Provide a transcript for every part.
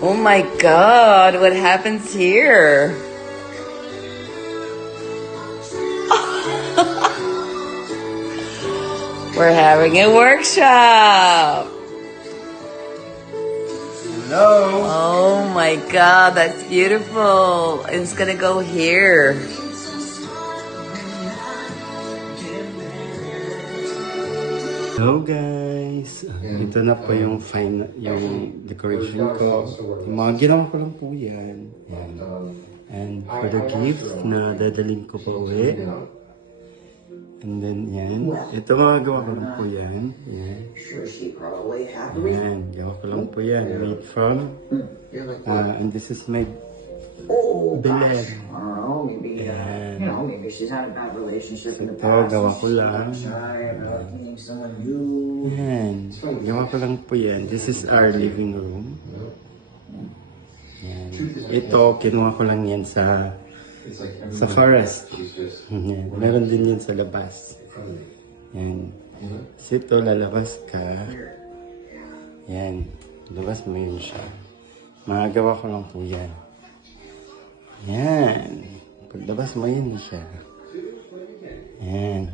Oh my God, what happens here? We're having a workshop. Hello. Oh my God, that's beautiful. It's gonna go here. Hello guys. Ito na po yung yung decoration ko. Yung mga ginawa ko lang po yan. And for the gift na dadalhin ko pa uwi. And then yan. Ito mga gawa ko lang po yan. Yan. Yan. Gawa ko lang po yan. Made from. And this is my Belen. Yan. Ito, gawa ko lang. Yan. Gawa ko lang po yan. This is our living room. Yan. Ito, kinuha ko lang yan sa forest. Yan. Meron din yan sa labas. Yan. So ito, lalabas ka. Yan. Labas mo yun siya. Magagawa ko lang po yan. Yan. Paglabas mo yun siya. Yan.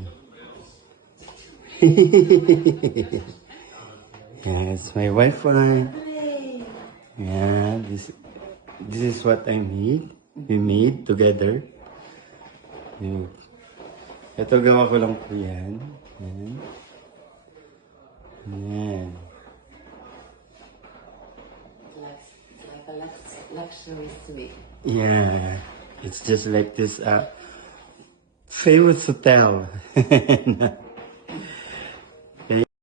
Yes, my Wi-Fi. Yeah, this is what I made. We made together. Yan. Ito gawa ko lang po yan. Yan. Yan. Like a luxury suite. Yeah. It's just like this famous hotel.